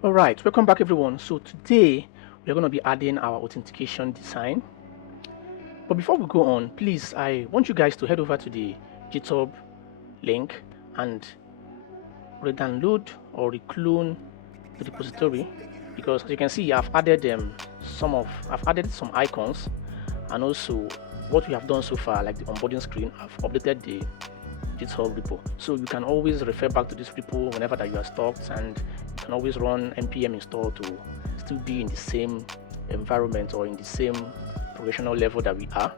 All right, welcome back everyone. So today we're going to be adding our authentication design. But before we go on, please, I want you guys to head over to the GitHub link and re-download or reclone the repository, because as you can see, I've added some icons, and also what we have done so far, like the onboarding screen, I've updated the GitHub repo, so you can always refer back to this repo whenever that you are stuck, and you can always run npm install to still be in the same environment or in the same professional level that we are.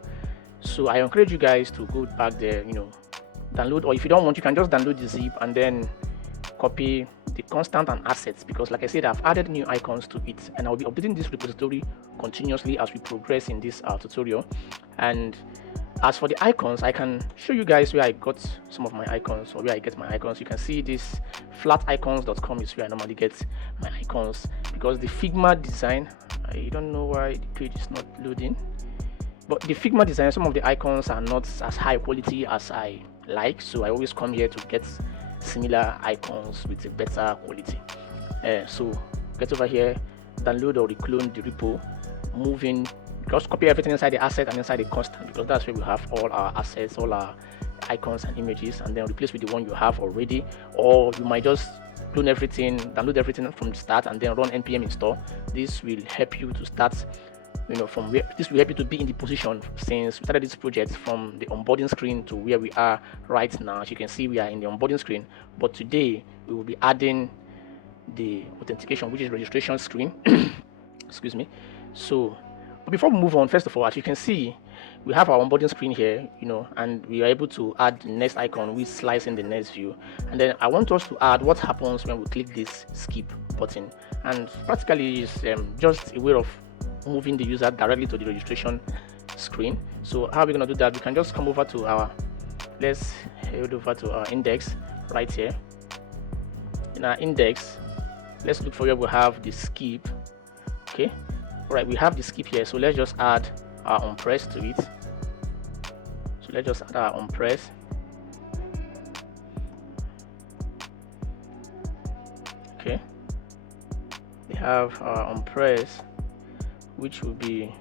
So I encourage you guys to go back there, download, or if you don't want, you can just download the zip and then copy the constant and assets, because like I said, I've added new icons to it, and I'll be updating this repository continuously as we progress in this tutorial. And as for the icons, I can show you guys where I got some of my icons, or where I get my icons. You can see this flaticons.com is where I normally get my icons, because the Figma design, I don't know why the page is not loading, but the Figma design, some of the icons are not as high quality as I like, so I always come here to get similar icons with a better quality. So get over here, download or reclone the repo, moving, just copy everything inside the asset and inside the constant, because that's where we have all our assets, all our icons and images, and then replace with the one you have already. Or you might just clone everything, download everything from the start, and then run npm install. This will help you to start, from where this will help you to be in the position since we started this project from the onboarding screen to where we are right now. As you can see, we are in the onboarding screen, but today we will be adding the authentication, which is registration screen. Excuse me. So but before we move on, first of all, as you can see, we have our onboarding screen here, and we are able to add the next icon with slice in the next view. And then I want us to add what happens when we click this skip button, and practically is just a way of moving the user directly to the registration screen. So how are we going to do that? We can just come over to let's head over to our index right here. In our index, let's look for where we have the skip. Okay. Right, we have the skip here, so let's just add our onPress to it. So let's just add our onPress. Okay, we have our onPress, which will be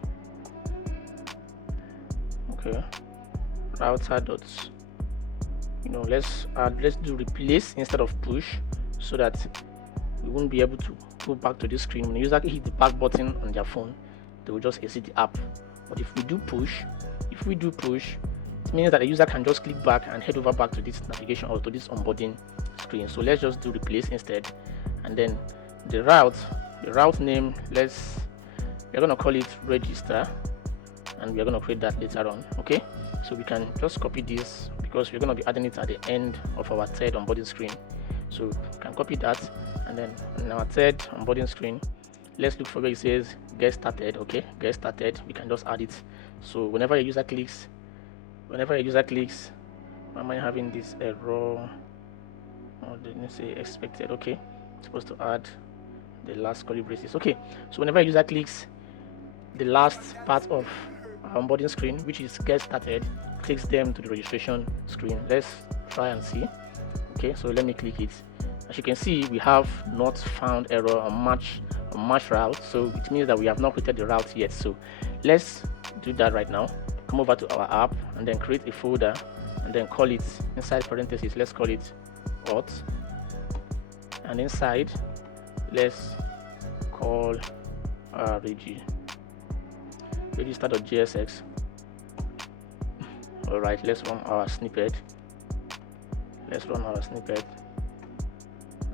router dots. Let's do replace instead of push, so that we won't be able to go back to this screen. When the user hit the back button on their phone, they will just exit the app. But if we do push, it means that the user can just click back and head over back to this navigation or to this onboarding screen. So let's just do replace instead. And then the route name, we're gonna call it register, and we're gonna create that later on. Okay, so we can just copy this, because we're gonna be adding it at the end of our third onboarding screen. So we can copy that, and then on our third onboarding screen, let's look for where it says get started. Okay, get started, we can just add it. So whenever a user clicks, why am I having this error? Oh, didn't say expected. Okay, it's supposed to add the last curly braces. Okay, so whenever a user clicks the last part of our onboarding screen, which is get started, takes them to the registration screen. Let's try and see. Okay, so let me click it. As you can see, we have not found error on match route, so it means that we have not created the route yet. So let's do that right now. Come over to our app and then create a folder, and then call it, inside parentheses, let's call it Auth, and inside let's call our register.jsx. all right, let's run our snippet.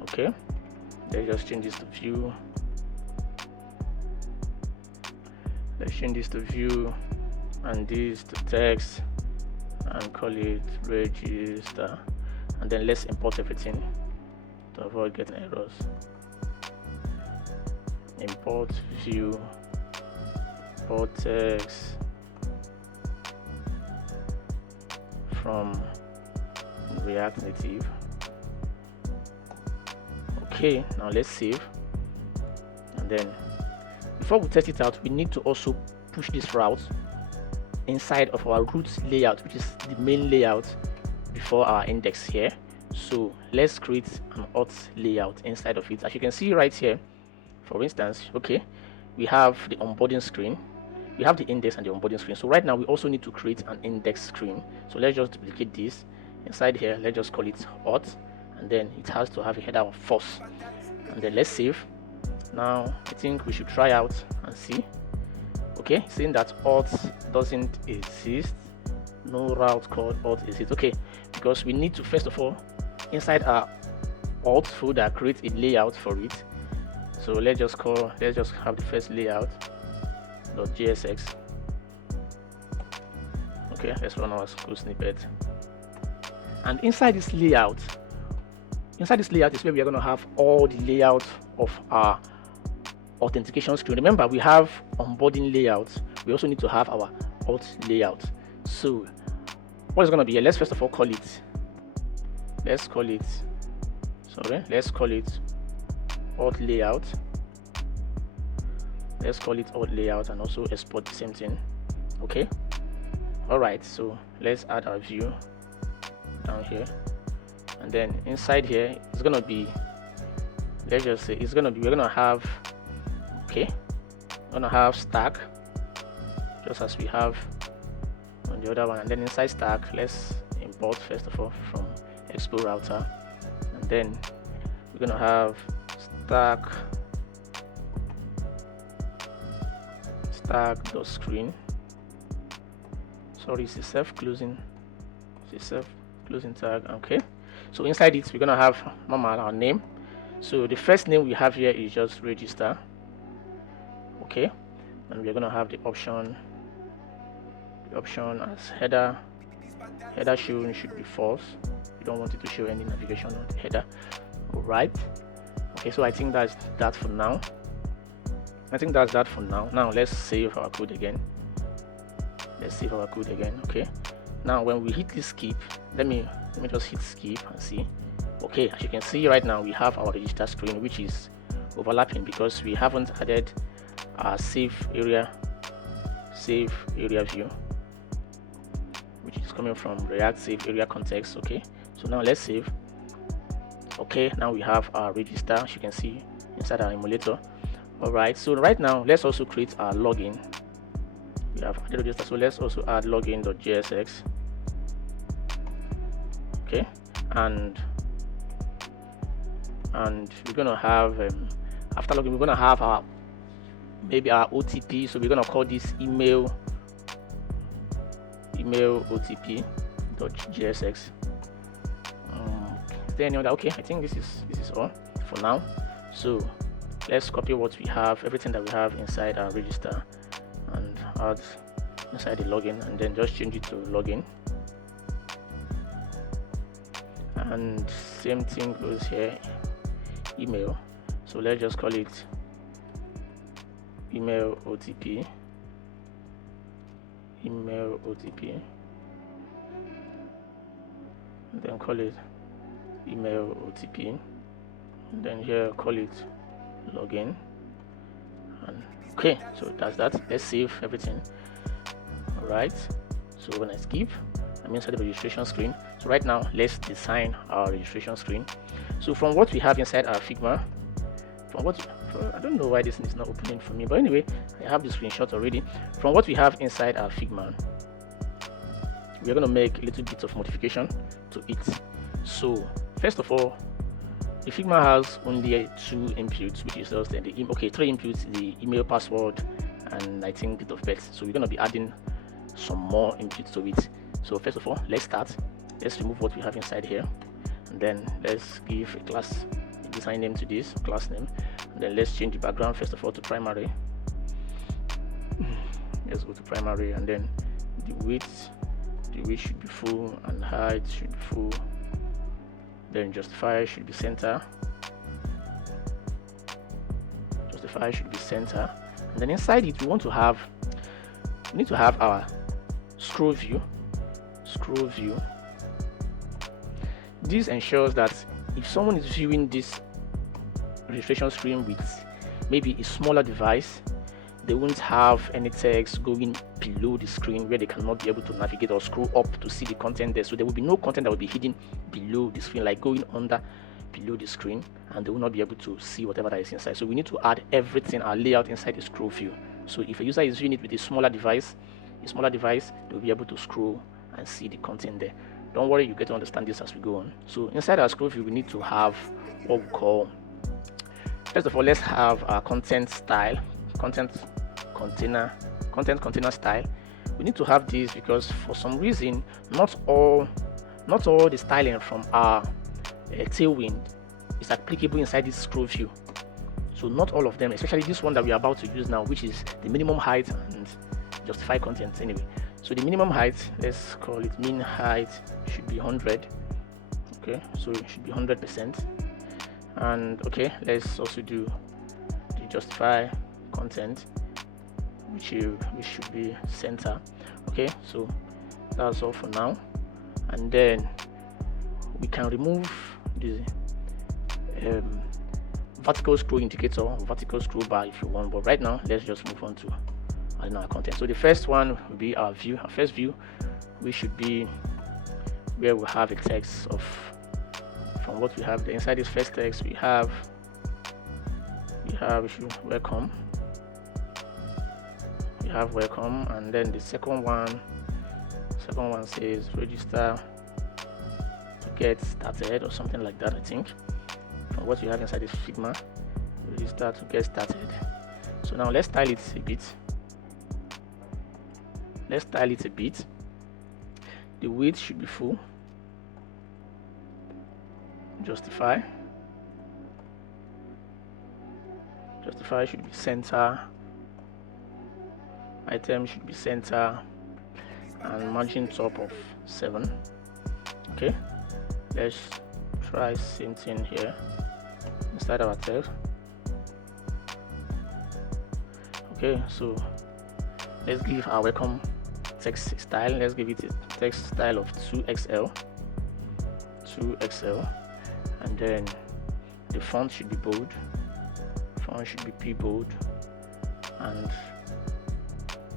Okay, let's just change this to view. Let's change this to view and this to text and call it register, and then let's import everything to avoid getting errors. Import view, import text from ReactNative. Okay, now let's save, and then before we test it out, we need to also push this route inside of our root layout, which is the main layout before our index here. So let's create an auth layout inside of it. As you can see right here, For instance, okay, we have the onboarding screen, we have the index and the onboarding screen. So right now we also need to create an index screen. So let's just duplicate this. Inside here, let's just call it Auth, and then it has to have a header of false, and then let's save. Now I think we should try out and see. Okay, saying that Auth doesn't exist, no route called Auth exists. Okay, because we need to first of all inside our Auth folder create a layout for it. So let's just have the first layout .jsx. Okay, let's run our code snippet. And inside this layout is where we are going to have all the layout of our authentication screen. Remember, we have onboarding layout. We also need to have our Auth layout. So what is going to be here? Let's first of all call it. Let's call it Auth layout. Let's call it Auth layout and also export the same thing. Okay. All right. So let's add our view down here, and then inside here it's gonna be, let's just say we're gonna have, okay, we're gonna have stack just as we have on the other one, and then inside stack let's import first of all from expo router, and then we're gonna have stack.screen. Sorry, it's a self-closing tag. Okay, so inside it we're gonna have normal our name. So the first name we have here is just register. Okay, and we're gonna have the option as header showing should be false. We don't want it to show any navigation on the header. All right. Okay, so I think that's that for now. Now let's save our code again. Okay, now when we hit this skip, let me just hit skip and see. Okay, as you can see right now we have our register screen, which is overlapping because we haven't added our save area view, which is coming from React save area context. Okay, so now let's save. Okay, now we have our register, as you can see inside our emulator. All right, so right now let's also create our login. We have added register, so let's also add login.jsx. Okay, and we're gonna have after login we're gonna have our OTP. So we're gonna call this email OTP.jsx. Is there any other? Okay, I think this is all for now. So let's copy what we have, everything that we have inside our register, and add inside the login, and then just change it to login. And same thing goes here, email. So let's just call it email OTP, and then call it email OTP, and then here call it login. And okay, so that's that. Let's save everything. All right, so when I skip, I'm inside the registration screen. So right now let's design our registration screen. So from what we have inside our Figma, I don't know why this is not opening for me, but anyway, I have the screenshot already. From what we have inside our Figma, we're going to make a little bit of modification to it. So first of all, the Figma has only 2 inputs, which is just 3 inputs: the email, password, and I think date of birth. So we're going to be adding some more inputs to it. So first of all, let's remove what we have inside here, and then let's give a class a design name to this class name, and then let's change the background first of all to primary. Let's go to primary, and then the width should be full and height should be full. Then justify should be center. And then inside it we need to have our scroll view. This ensures that if someone is viewing this registration screen with maybe a smaller device, they won't have any text going below the screen where they cannot be able to navigate or scroll up to see the content there. So there will be no content that will be hidden below the screen, like going under below the screen, and they will not be able to see whatever that is inside. So we need to add everything, our layout, inside the scroll view. So if a user is viewing it with a smaller device, they'll be able to scroll and see the content there. Don't worry, you get to understand this as we go on. So inside our scroll view, we need to have what we call, first of all, let's have our content style, content container style. We need to have this because for some reason, not all the styling from our tailwind is applicable inside this scroll view. So not all of them, especially this one that we are about to use now, which is the minimum height and justify content anyway. So the minimum height, let's call it min height, should be 100. Okay, so it should be 100%. And okay, let's also do the justify content, which should be center. Okay, so that's all for now. And then we can remove the vertical scroll indicator or vertical scroll bar if you want, but right now let's just move on to our content. So the first one will be our view. Our first view, we should be where we have a text of, from what we have inside this first text, we have welcome. We have welcome, and then the second one says register to get started or something like that. I think from what we have inside this Figma, register to get started. So now let's style it a bit. The width should be full. Justify should be center. Item should be center, and margin top of 7. Okay, let's try same thing here inside our text. Okay, so let's give our welcome text style, let's give it a text style of 2XL, and then the font should be bold, P bold, and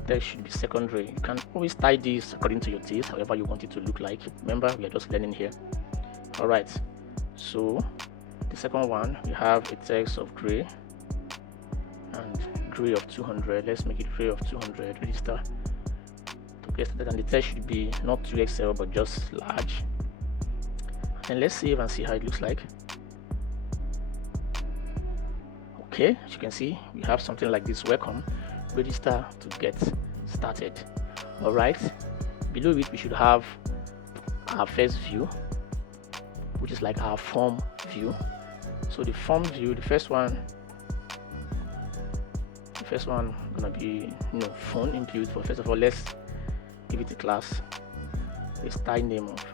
text should be secondary. You can always style this according to your taste, however you want it to look like. Remember, we are just learning here. Alright, so the second one, we have a text of gray and gray of 200. Let's make it gray of 200. Register to get started, and the text should be not 2XL but just large. And let's save and see how it looks like. Okay, as you can see, we have something like this. Welcome, register to get started. All right, below it we should have our first view, which is like our form view. So the form view, the first one gonna be phone input. But first of all, let's give it a class, a style name of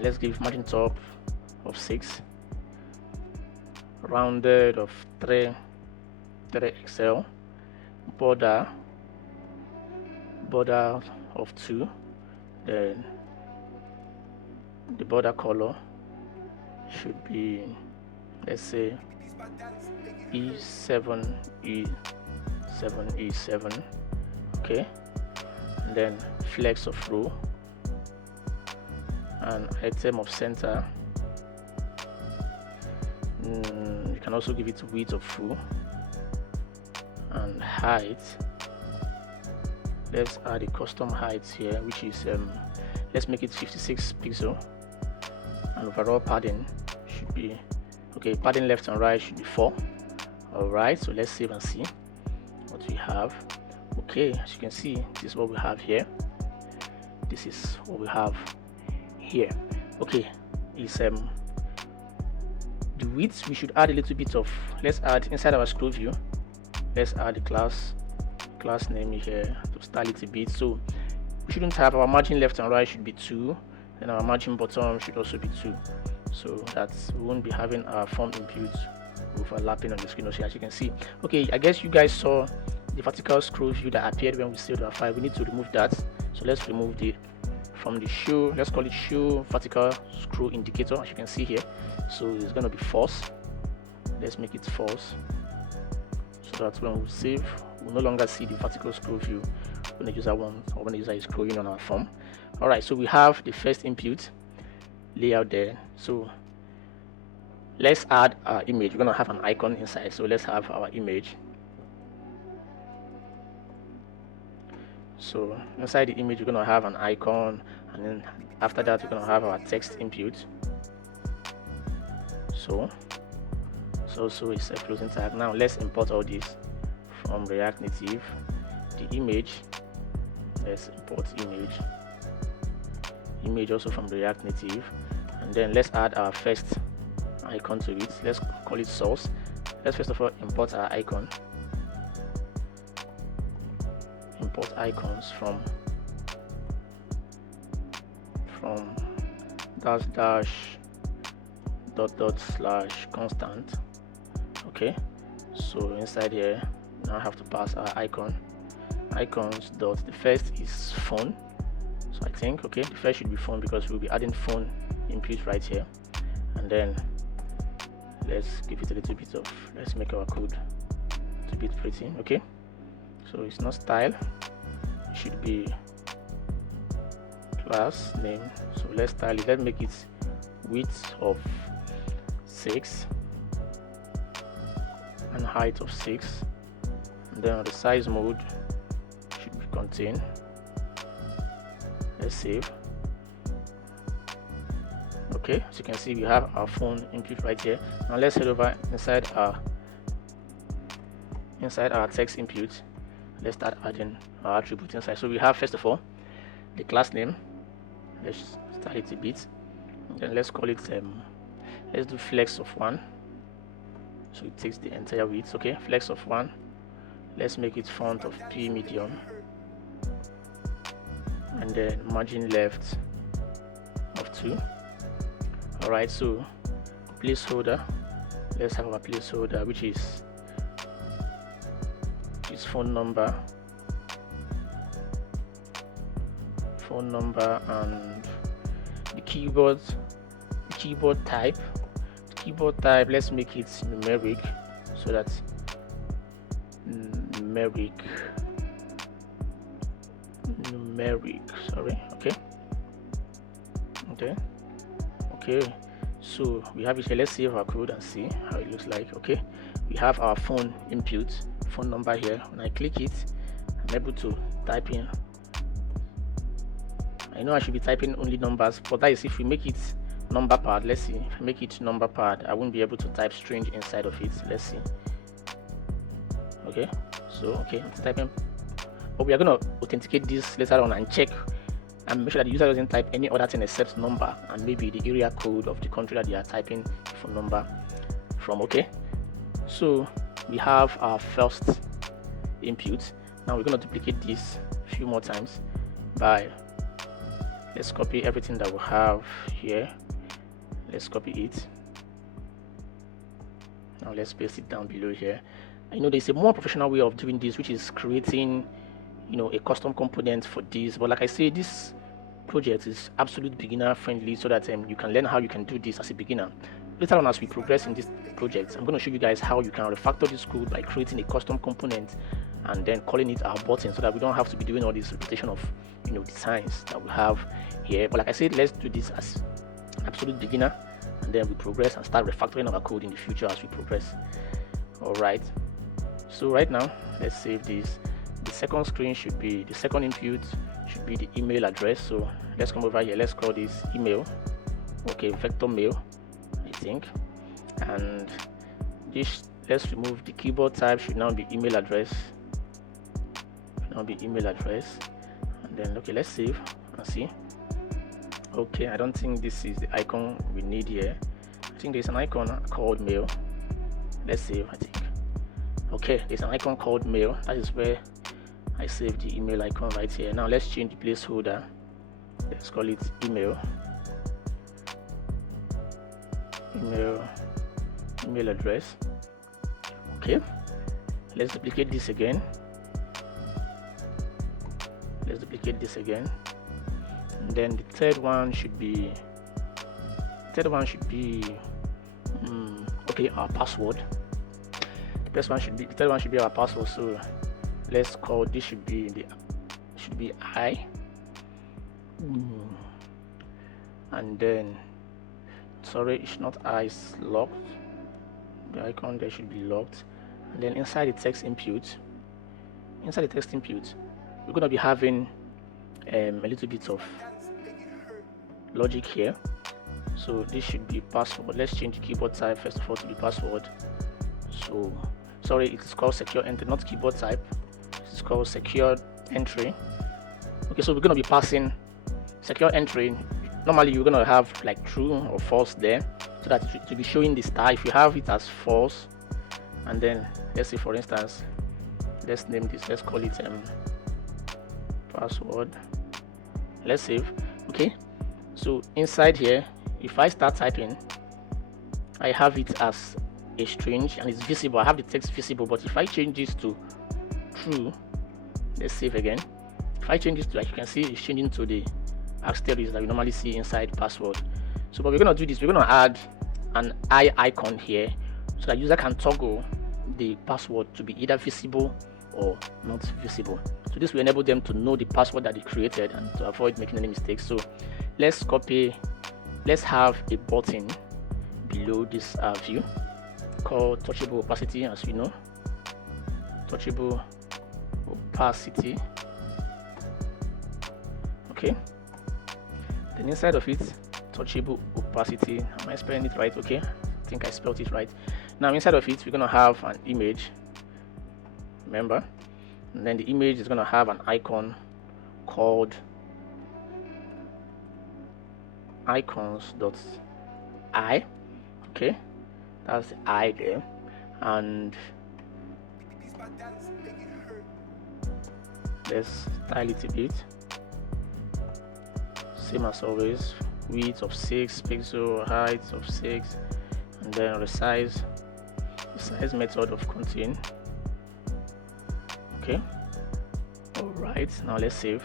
let's give margin top of 6, rounded of 3XL, border of 2, then the border color should be, let's say, E7, okay, and then flex of row, and item of center. You can also give it width of full, and height. Let's add a custom height here, which is let's make it 56 pixel, and overall padding should be okay. Padding left and right should be 4. All right, so let's save and see what we have. Okay, as you can see, this is what we have here. This is what we have here. Okay, is the width. We should add a little bit of, let's add inside our scroll view, let's add a class name here to style it a bit. So we shouldn't have, our margin left and right should be 2, and our margin bottom should also be 2, so that we won't be having our form input overlapping on the screen. So as you can see, okay, I guess you guys saw the vertical scroll view that appeared when we saved our file. We need to remove that, so let's remove the from the show, let's call it show vertical scroll indicator. As you can see here, so it's going to be false. Let's make it false, so that when we save, we'll no longer see the vertical scroll view when the user wants, or when the user is scrolling on our form. All right, so we have the first input, layout there. So let's add our image. We're going to have an icon inside, so let's have our image. So inside the image we're going to have an icon, and then after that we're going to have our text input. So it's a closing tag. Now let's import all this from React Native. The image, let's import image also from React Native, and then let's add our first icon to it. Let's call it source. Let's first of all import our icon. Import icons from -- constant. Okay, so inside here now I have to pass our icons dot, the first is phone, so I think okay, the first should be phone because we'll be adding phone input right here. And then let's give it a little bit of, let's make our code a bit pretty. Okay, so it's not style, it should be class name. So let's style it, let's make it width of 6 and height of 6, and then on the size mode should be contain. Let's save. Okay, as you can see we have our phone input right here. Now let's head over inside our text input. Let's start adding our attributes inside. So we have first of all the class name. Let's start it a bit, and then let's call it let's do flex of 1, so it takes the entire width. Okay, flex of 1. Let's make it font of P medium, and then margin left of 2. Alright, so placeholder, let's have our placeholder, which is phone number and the keyboard type. The keyboard type, let's make it numeric, so that numeric, sorry. Okay, so we have it here. Let's save our code and see how it looks like. Okay, we have our phone input, phone number here. When I click it, I'm able to type in. I know I should be typing only numbers, but that is if we make it number pad. Let's see, if I make it number pad, I won't be able to type string inside of it. Let's see. Okay, so okay, I'm typing, but we are going to authenticate this later on and check and make sure that the user doesn't type any other thing except number and maybe the area code of the country that they are typing phone number from. Okay, so we have our first input. Now we're going to duplicate this a few more times by, let's copy everything that we have here. Let's copy it. Now let's paste it down below here. I know there's a more professional way of doing this, which is creating, a custom component for this. But like I say, this project is absolute beginner friendly, so that you can learn how you can do this as a beginner. Later on, as we progress in this project, I'm going to show you guys how you can refactor this code by creating a custom component and then calling it our button, so that we don't have to be doing all this repetition of designs that we have here. But like I said, let's do this as absolute beginner, and then we progress and start refactoring our code in the future as we progress. All right, so right now let's save this. The second screen should be, the second input should be the email address. So let's come over here, let's call this email. Okay, vector mail, I think. And this, let's remove the keyboard type, should now be email address. And then okay, let's save and see. Okay, I don't think this is the icon we need here. I think there's an icon called mail. Let's save, I think. Okay, there's an icon called mail. That is where I saved the email icon right here. Now let's change the placeholder. Let's call it email address. Okay, let's duplicate this again. And then the third one should be okay, our password. The third one should be our password. So let's call this, should be I, and then sorry, it's not I, it's locked. The icon there should be locked. And then inside the text input, we're going to be having a little bit of logic here. So this should be password. Let's change the keyboard type first of all to be password. So sorry, it is called secure entry, not keyboard type. It's called secure entry. Okay, so we're going to be passing secure entry. Normally you're going to have like true or false there, so that it will be showing the star. If you have it as false, and then let's say for instance, let's name this, let's call it password. Let's save. Okay, so inside here, if I start typing, I have it as a string and it's visible. I have the text visible, but if I change this to true, let's save again. If I change this to, like you can see, it's changing to the asterisk that we normally see inside password. So what we're going to do this, we're going to add an eye icon here so that user can toggle the password to be either visible or not visible. So this will enable them to know the password that they created and to avoid making any mistakes. So let's have a button below this view called touchable opacity, as we know. Touchable opacity. Okay. Then inside of it, touchable opacity. Am I spelling it right? Okay. I think I spelled it right. Now inside of it, we're gonna have an image. Remember, and then the image is gonna have an icon called icons.i. Okay, that's the I there, and let's style it a bit. Same as always, width of 6 pixels, height of 6, and then the size method of contain. Okay, all right, now let's save.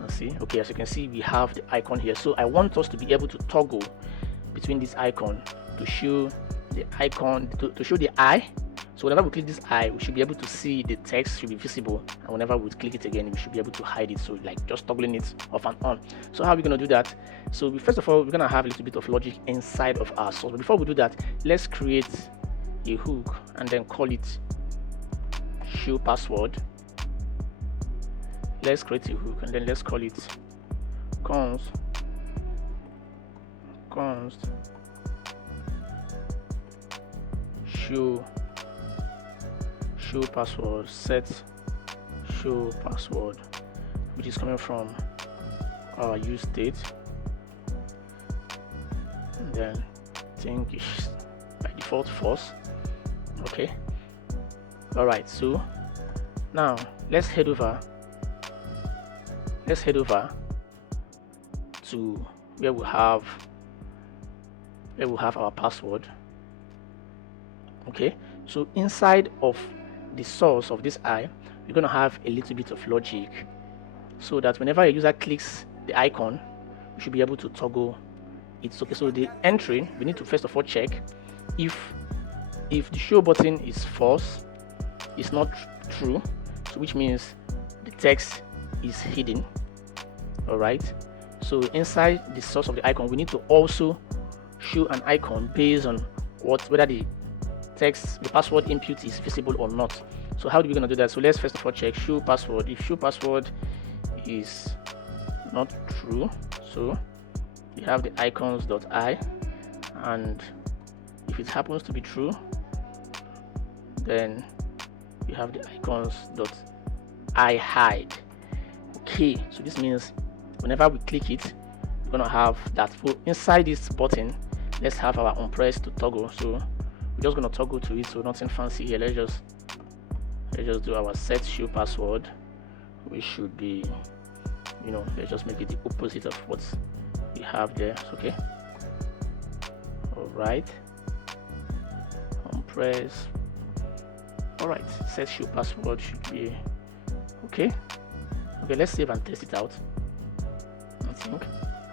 Let's see. Okay, as you can see, we have the icon here. So I want us to be able to toggle between this icon to show the icon, to show the eye. So whenever we click this eye, we should be able to see the text should be visible, and whenever we click it again, we should be able to hide it. So like just toggling it off and on. So how are we going to do that? So first of all, we're going to have a little bit of logic inside of our source. But before we do that, let's create a hook and then call it show password. Let's create a hook and then let's call it const show password, set show password, which is coming from our use state, and then I think it's by default false. Okay, all right, so now let's head over to where we have our password. Okay, so inside of the source of this eye, we're going to have a little bit of logic so that whenever a user clicks the icon, we should be able to toggle it. Okay, so the entry, we need to first of all check if the show button is false, it's not true, so which means the text is hidden. All right, so inside the source of the icon, we need to also show an icon based on whether the text, the password input is visible or not. So how are we going to do that? So let's first of all check show password. If show password is not true, so we have the icons.i, and if it happens to be true, then we have the icons.i hide. Okay, so this means whenever we click it, we're going to have that. So inside this button, let's have our onPress to toggle. So we're just going to toggle to it, so nothing fancy here. Let's just do our set show password, which should be, let's just make it the opposite of what we have there. Okay, all right, onPress. All right, set show password should be okay. Let's save and test it out. I think.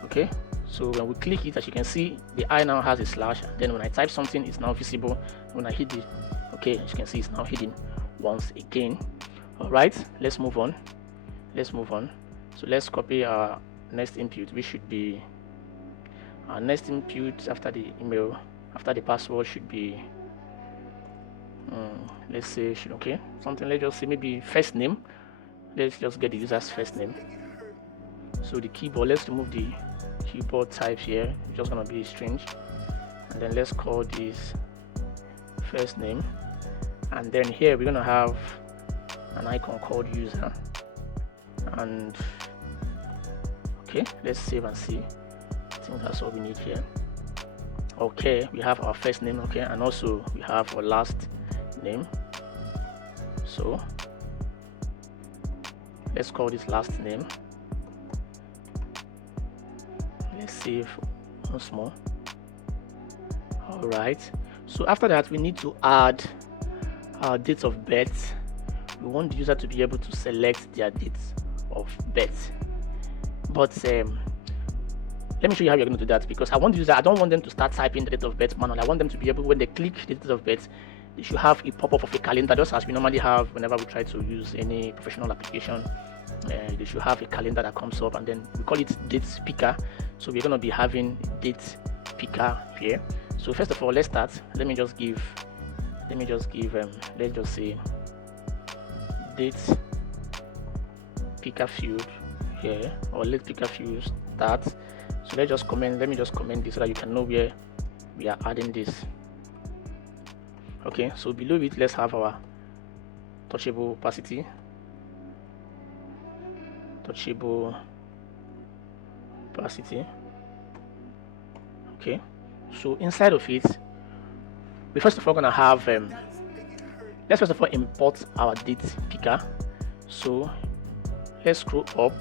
Okay, so when we click it, as you can see, the eye now has a slash. Then when I type something, it's now visible. When I hit it, okay, as you can see, it's now hidden once again. All right, let's move on. So let's copy our next input, which should be Our next input after the email, after the password, should be let's say okay, something. Let's just say maybe first name. Let's just get the user's first name. So the keyboard, let's remove the keyboard type here. It's just gonna be string, and then let's call this first name, and then here we're gonna have an icon called user. And okay, let's save and see. I think that's all we need here. Okay, we have our first name, okay, and also we have our last name. So let's call this last name. Let's save once more. All right, so after that we need to add our date of birth. We want the user to be able to select their date of birth, but let me show you how you're going to do that, because I don't want them to start typing the date of birth manually. I want them to be able, when they click the date of birth, they should have a pop-up of a calendar, just as we normally have whenever we try to use any professional application. They should have a calendar that comes up, and then we call it date picker. So we're going to be having date picker here. So first of all, let's start. Let me just give let's just say date picker field here, or let picker field start. So let me just comment this so that you can know where we are adding this. Okay, so below it, let's have our touchable opacity. Okay, so inside of it, we first of all gonna have let's first of all import our date picker. So let's scroll up.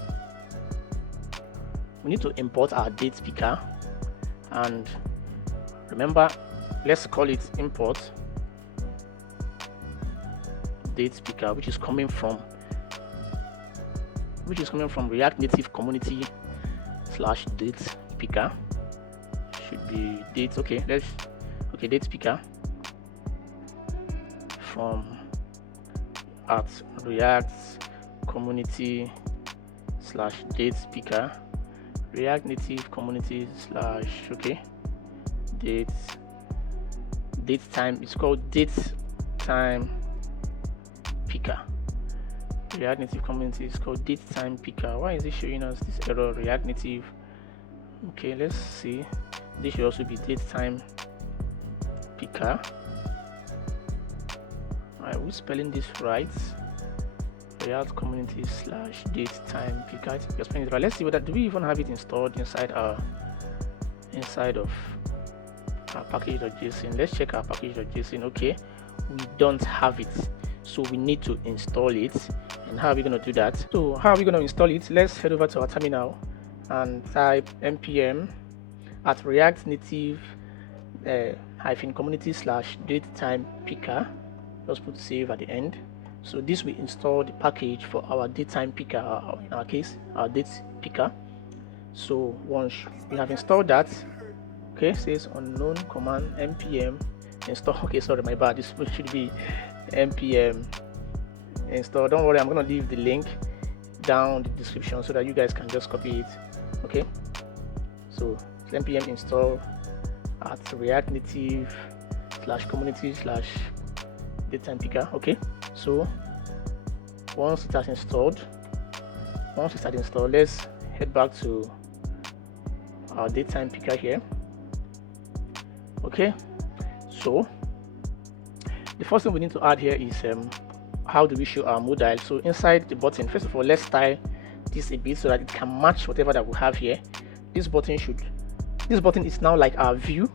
We need to import our date picker, and remember, let's call it import date picker, which is coming from ReactNative community /date picker. Should be date. Okay, date picker from at React community /date picker, ReactNative community date time. It's called date time picker. ReactNative community is called date time picker. Why is it showing us this error? ReactNative. Okay, let's see. This should also be date time picker. Alright, we're spelling this right. React community /date time picker. You're spelling it right. Let's see whether do we even have it installed inside of our package.json. Let's check our package.json. Okay, we don't have it, so we need to install it. And how are we going to do that? So how are we going to install it? Let's head over to our terminal and type npm at ReactNative community /date time picker. Let's put save at the end. So this will install the package for our date time picker, or in our case our date picker. So once we have installed that, okay, it says unknown command npm install. Okay, sorry, my bad, this should be npm install. Don't worry, I'm going to leave the link down the description so that you guys can just copy it. Okay, so npm install at ReactNative community /date time picker. Okay, so once it has installed, let's head back to our date time picker here. Okay, so the first thing we need to add here is how do we show our mobile. So inside the button, first of all, let's style this a bit so that it can match whatever that we have here. This button is now like our view,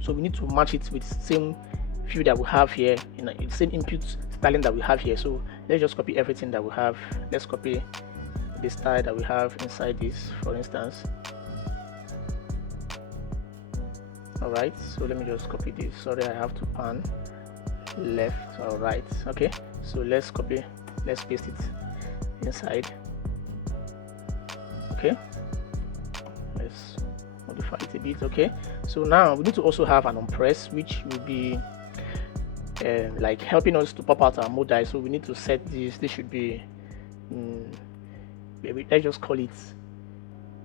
so we need to match it with the same view that we have here, the same input styling that we have here. So let's just copy everything that we have. Let's copy the style that we have inside this, for instance. All right, so let me just copy this. Sorry, I have to pan left or right. Okay, so let's paste it inside. Okay, let's modify it a bit. Okay, so now we need to also have an onPress, which will be like helping us to pop out our modi. So we need to set this should be let's just call it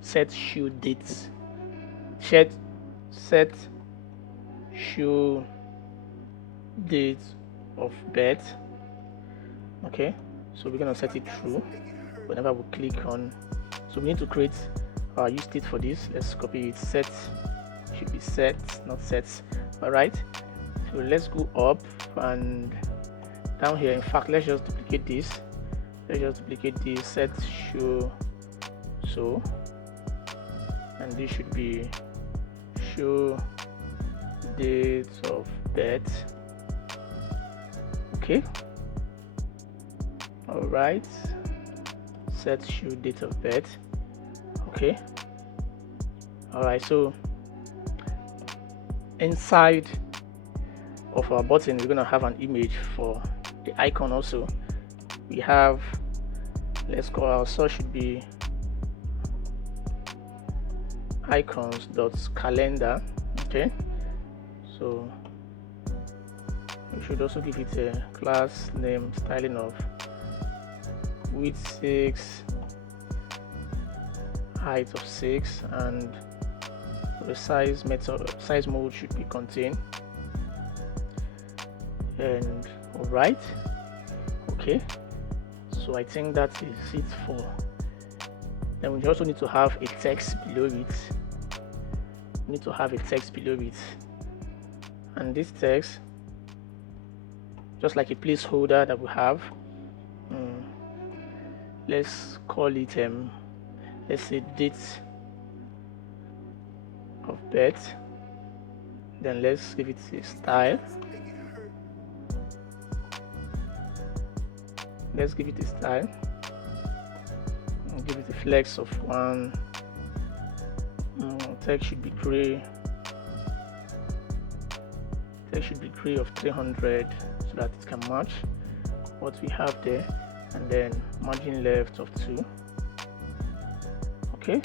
set show date set show date of birth. Okay, so we're gonna set it true whenever we click on. So we need to create our use state for this. Let's copy it. Set should be set, not sets. All right, so let's go up and down here. In fact, let's just duplicate this. Set show so, and this should be show date of birth. Okay, all right, set show date of birth. Okay, all right, so inside of our button we're going to have an image for the icon. Also we have, let's call our source should be icons.calendar. Okay, so we should also give it a class name styling of width 6, height of 6, and the size mode should be contained. And all right, okay, so I think that is it for. Then we also need to have a text below it. And this text, just like a placeholder that we have, let's call it let's say date of birth. Then let's give it a style. Let's give it a style and give it a flex of 1. Text should be gray. Text should be gray of 300 so that it can match what we have there, and then margin left of 2. Okay,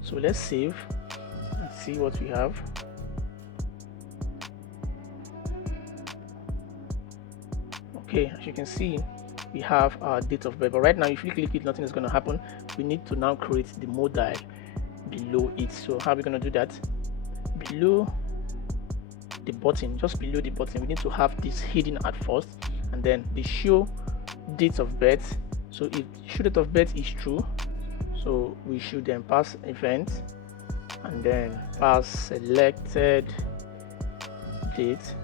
so let's save and see what we have. Okay, as you can see, we have our date of birth, but right now if you click it, nothing is going to happen. We need to now create the modal below it. So how are we going to do that? Below the button, just below the button, we need to have this hidden at first, and then the show date of birth. So if show date of birth is true, so we should then pass event and then pass selected date.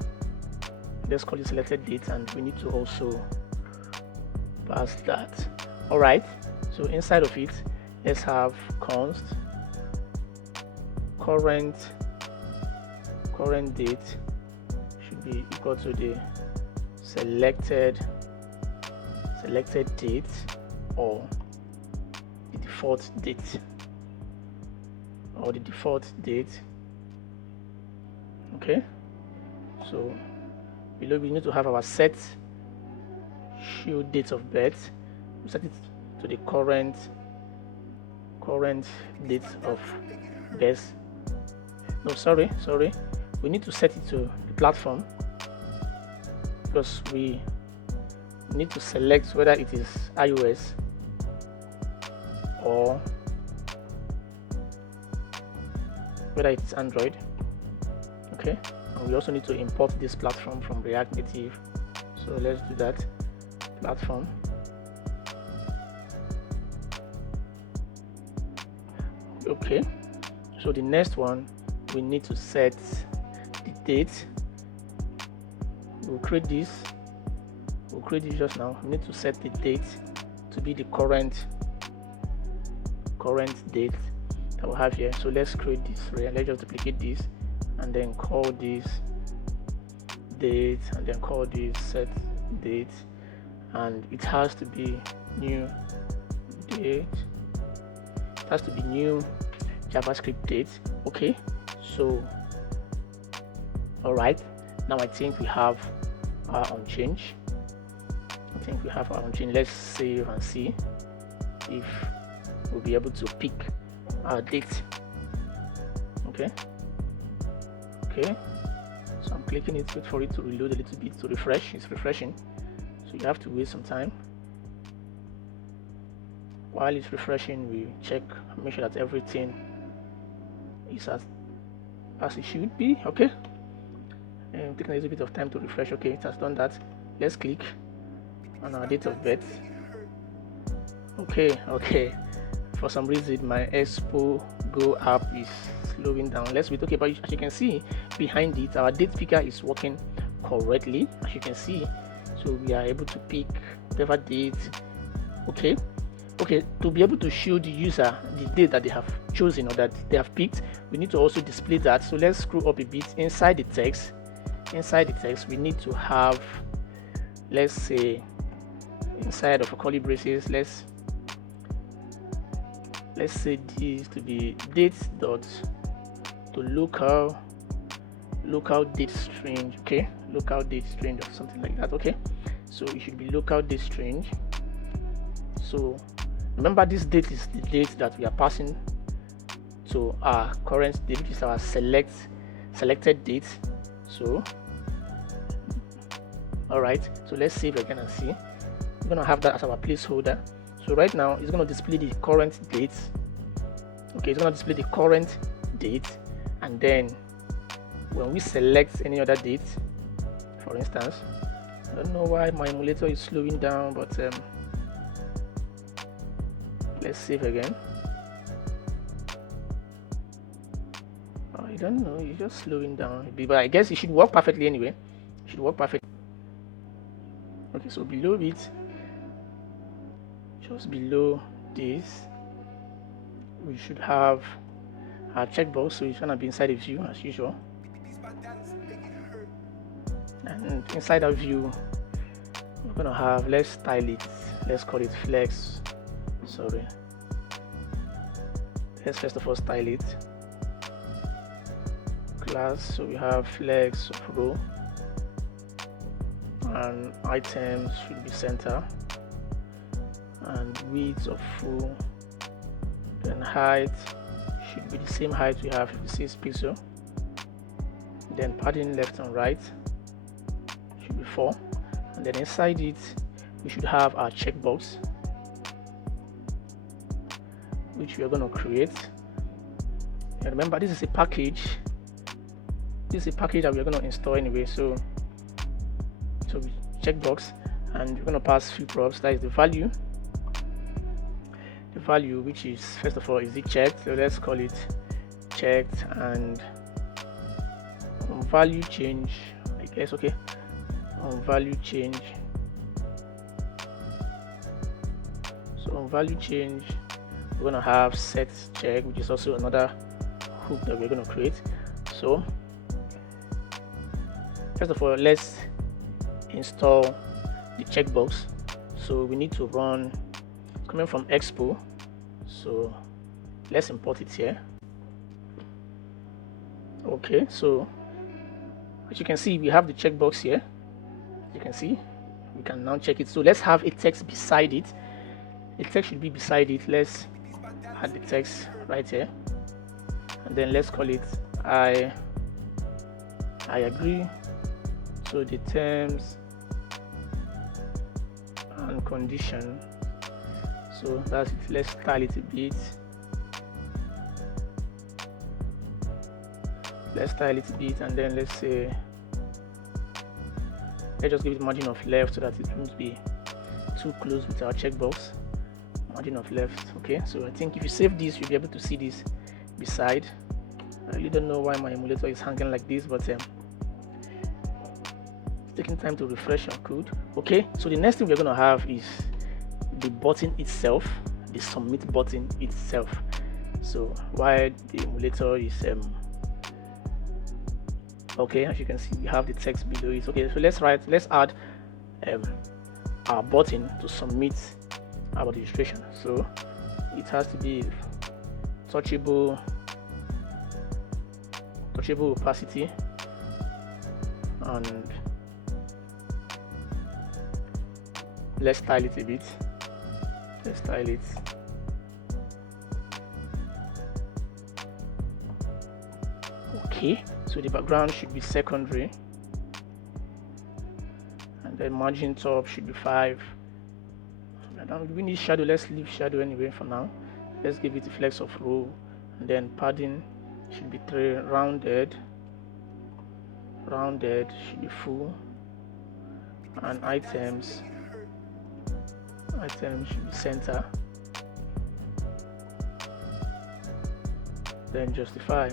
Let's call it selected date, and we need to also pass that. All right, so inside of it, let's have const current date should be equal to the selected date or the default date. Okay, so below we need to have our set show date of birth. We set it to the current date of birth. No, sorry, we need to set it to the platform, because we need to select whether it is iOS or whether it's Android. Okay, and we also need to import this platform from React Native, so let's do that. Platform, okay, so the next one, we need to set the date. We'll create this just now. We need to set the date to be the current date that we have here. So let's create this. Let's just duplicate this and then call this date and then call this set date, and it has to be new date. It has to be new JavaScript date. Okay, so all right, now I think we have our unchanged. Let's save and see if we'll be able to pick our date. Okay, so I'm clicking it, wait for it to reload a little bit to refresh. It's refreshing, so you have to wait some time. While it's refreshing, we check and make sure that everything is as as it should be. Okay, and taking a little bit of time to refresh. Okay, it has done that. Let's click on our date of birth. Okay, for some reason my Expo Go app is slowing down. Let's wait. Okay, but as you can see behind it, our date picker is working correctly, as you can see. So we are able to pick whatever date. Okay, to be able to show the user the date that they have chosen or that they have picked, we need to also display that. So let's scroll up a bit. Inside the text, we need to have, let's say, inside of a curly braces, let's say this to be date dot to local date string. Okay, local date string or something like that. Okay, so it should be local date string. So remember, this date is the date that we are passing to our current date, which is our selected date. So all right, so let's save again and see. We're gonna have that as our placeholder. So right now it's going to display the current date. Okay, it's going to display the current date, and then when we select any other date, for instance, I don't know why my emulator is slowing down, but let's save again. I don't know, it's just slowing down a bit, but I guess it should work perfectly anyway. It should work perfectly. Okay, so below it, just below this, we should have our checkbox. So it's gonna be inside the view as usual, and inside our view we're gonna have, let's style it, let's call it flex. Sorry, let's first of all style it class. So we have flex of row, and items should be center, and width of full, then height should be the same height we have, 56 pixel, then padding left and right should be 4, and then inside it we should have our checkbox, which we are going to create. And remember, this is a package that we are going to install anyway. So checkbox, and we're going to pass few props. That is the value, which is, first of all, is it checked? So let's call it checked, and on value change, I guess. Okay, on value change, so on value change we're going to have set check, which is also another hook that we're going to create. So first of all, let's install the checkbox. So we need to run, coming from Expo, so let's import it here. Okay, so as you can see, we have the checkbox here. You can see we can now check it. So let's have a text beside it. The text should be beside it. Let's add the text right here, and then let's call it I agree to the terms and condition. So that's it. Let's style it a bit. And then let's say, let's just give it margin of left so that it won't be too close with our checkbox. Margin of left. Okay, so I think if you save this, you'll be able to see this beside. I really don't know why my emulator is hanging like this, but it's taking time to refresh our code. Okay, so the next thing we're going to have is the button itself, the submit button itself. So while the emulator is okay, as you can see, we have the text below it. Okay, so let's add our button to submit our registration. So it has to be touchable opacity, and let's style it a bit. Okay, so the background should be secondary, and then margin top should be 5. We need shadow. Let's leave shadow anyway for now. Let's give it a flex of row, and then padding should be 3, rounded should be full, and items should be center. Then justify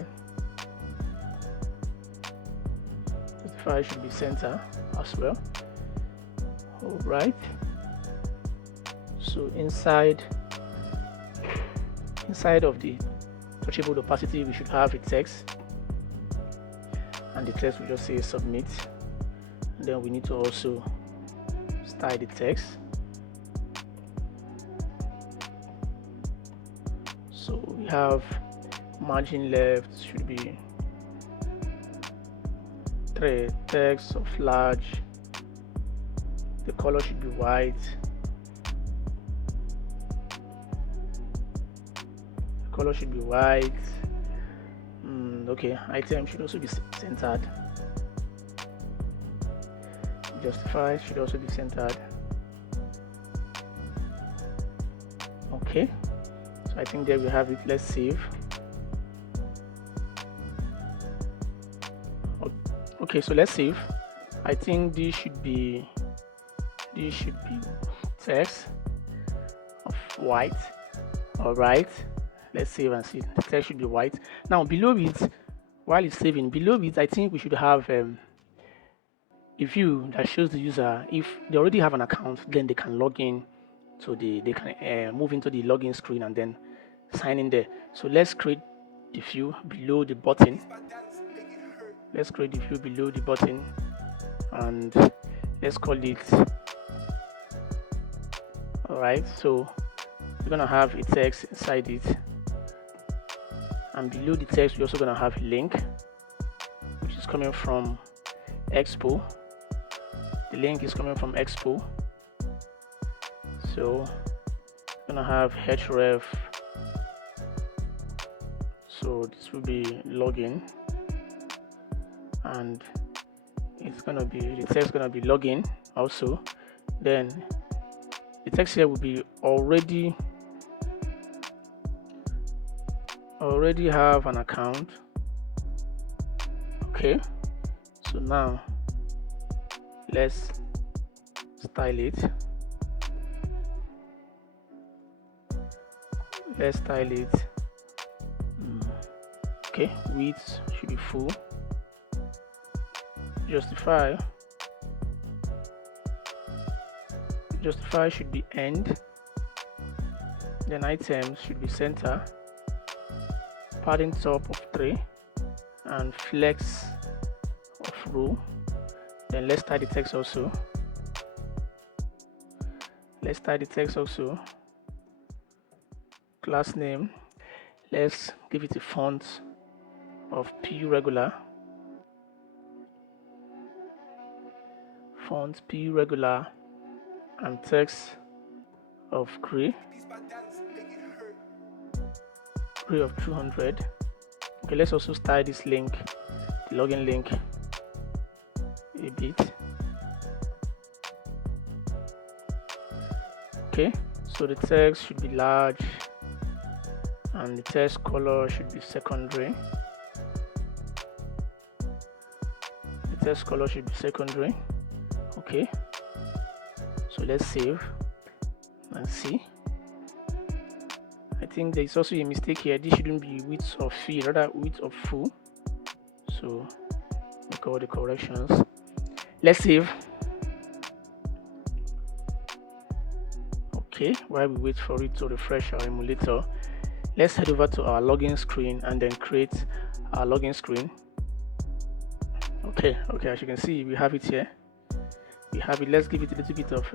should be center as well. All right, so inside of the touchable opacity, we should have a text, and the text will just say submit. And then we need to also style the text. So we have margin left should be 3, text of large, the color should be white, okay, item should also be centered, justify should also be centered. Okay, so I think there we have it. Let's save. Okay, so let's save. I think this should be text of white. All right, let's save and see. The text should be white. Now below it, while it's saving, below it I think we should have a view that shows the user if they already have an account, then they can log in, so they can move into the login screen and then sign in there. So let's create the view below the button. And let's call it, all right, so we're gonna have a text inside it, and below the text we're also gonna have a link which is coming from Expo. The link is coming from Expo, so we're gonna have href, so this will be login, and it's gonna be, the text gonna be login also. Then the text here will be already have an account. Okay, so now let's style it. Okay, width should be full, justify should be end, then items should be center, padding top of 3, and flex of row. Then let's style the text also. Class name, let's give it a font of P regular, and text of gray of 200. Okay, let's also style this link, the login link, a bit. Okay, so the text should be large and the text color should be secondary. Okay, so let's save and see. I think there is also a mistake here. This shouldn't be width of fill, rather width of full. So make all the corrections. Let's save. Okay, while we wait for it to refresh our emulator, let's head over to our login screen and then create our login screen. Okay, as you can see, we have it here. Let's give it a little bit of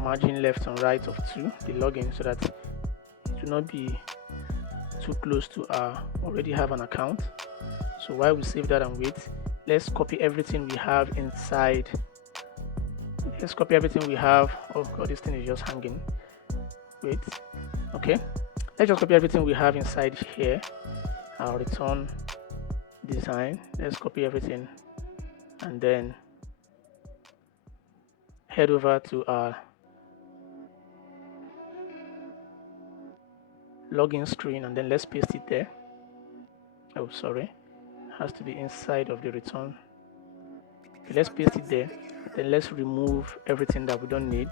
margin left and right of 2, the login, so that it will not be too close to our already have an account. So while we save that and wait, let's copy everything we have inside. Oh god, this thing is just hanging. Wait. Okay, let's just copy everything we have inside here. Our return design, let's copy everything and then head over to our login screen and then let's paste it there. Oh, sorry, has to be inside of the return. Okay, let's paste it there. Then let's remove everything that we don't need,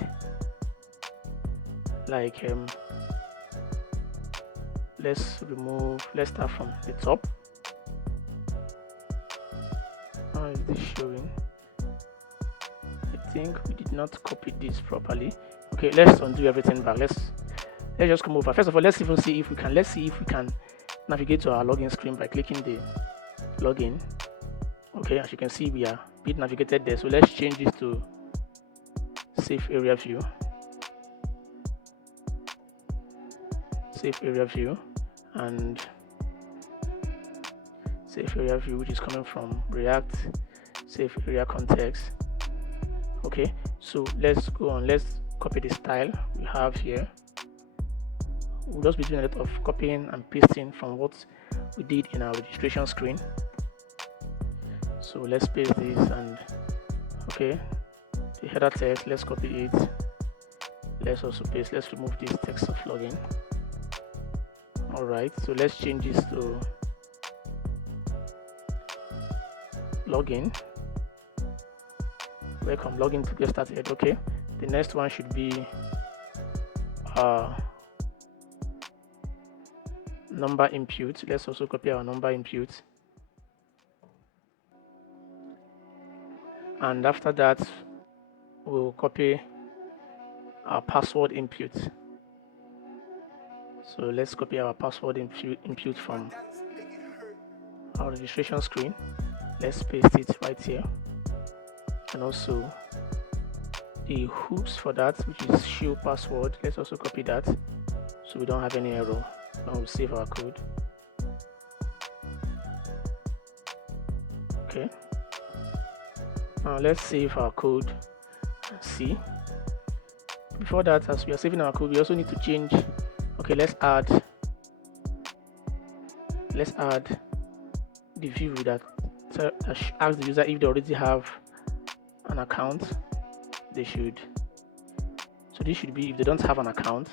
like let's start from the top. How is this showing? I think we did not copy this properly. Okay, let's undo everything back. Let's just come over. First of all, let's see if we can navigate to our login screen by clicking the login. Okay, as you can see, we are being navigated there. So let's change this to safe area view. Safe area view, and safe area view, which is coming from React safe area context. Okay, so let's go on. Let's copy the style we have here. We'll just be doing a lot of copying and pasting from what we did in our registration screen. So let's paste this, and okay, the header text, let's copy it. Let's also paste. Let's remove this text of login. All right, so let's change this to login. Welcome, login to get started. Okay, the next one should be number input. Let's also copy our number input, and after that we'll copy our password input. So let's copy our password input from our registration screen. Let's paste it right here, and also the hooks for that, which is show password. Let's also copy that so we don't have any error when we save our code. Okay, now let's save our code and see. Before that, as we are saving our code, we also need to change. Okay, let's add the view that asks the user if they already have an account. They should. So this should be if they don't have an account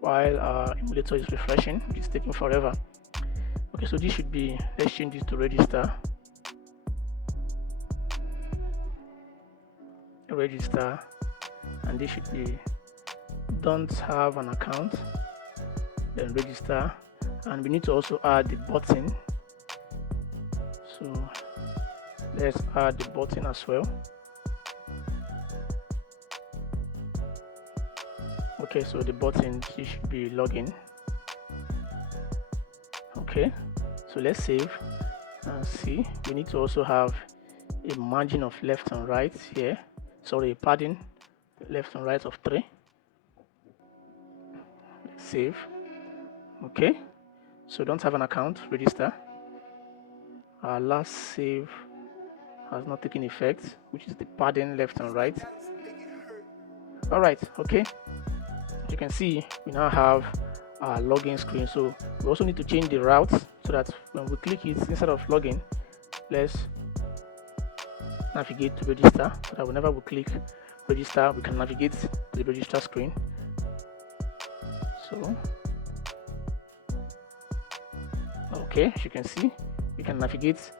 while our emulator is refreshing, which is taking forever. Okay, so this should be, let's change this to register, and this should be don't have an account, then register, and we need to also add the button. So let's add the button as well. Okay, so the button, it should be login. Okay, so let's save and see. We need to also have a margin of left and right here. Sorry, a padding left and right of 3. Let's save. Okay, so don't have an account, register. Our last save has not taken effect, which is the padding left and right. All right, okay. As you can see, we now have our login screen. So we also need to change the route so that when we click it, instead of login, let's navigate to register, so that whenever we click register, we can navigate to the register screen. So okay, as you can see, we can navigate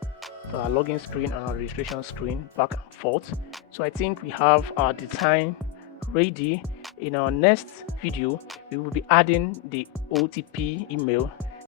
to our login screen and our registration screen back and forth. So I think we have our design ready. In our next video, we will be adding the OTP email